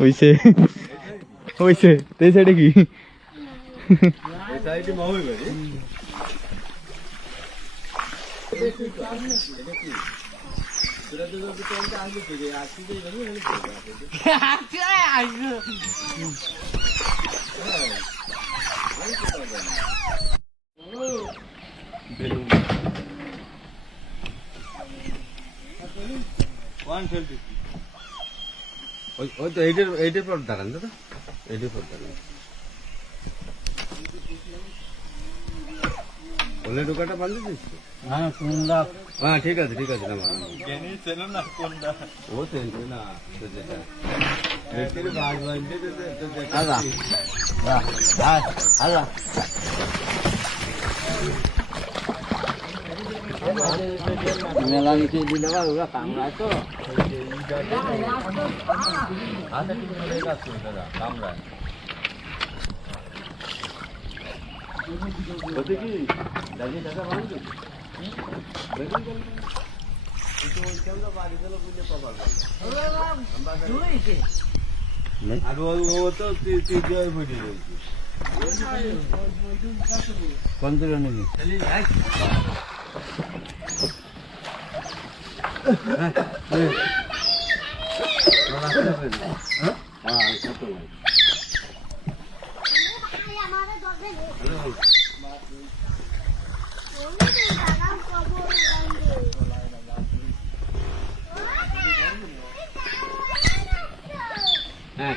হইছে হইছে এই সাইডে কি ওই তো এইটার পর দাঁড়ান দাদা, এইটার পর দাঁড়ান। ওলে ঢোকাটা বান্ধে দিস? হ্যাঁ ঠিক আছে ঠিক আছে। ও চেনবে না মেলা নিচে দিলে ওরা কামড়ায় তো কামড়ায় কি দাঁড়িয়ে থাকা বান্ধে আর ও তো তৃতীয় ফুটে রয়েছে কোন দূরে নাকি হ্যাঁ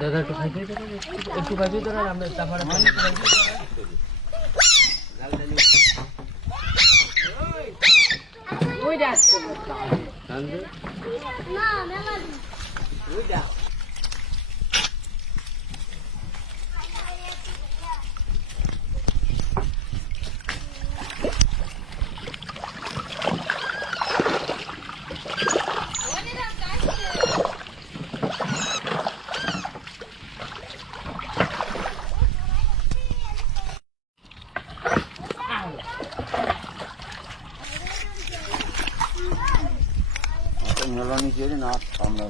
দাদা একটু খাইতে একটু খাইতে তো আমরা তারপরে ওই যাচ্ছে না মেলা ওই যা মেলা নিচে না আমরা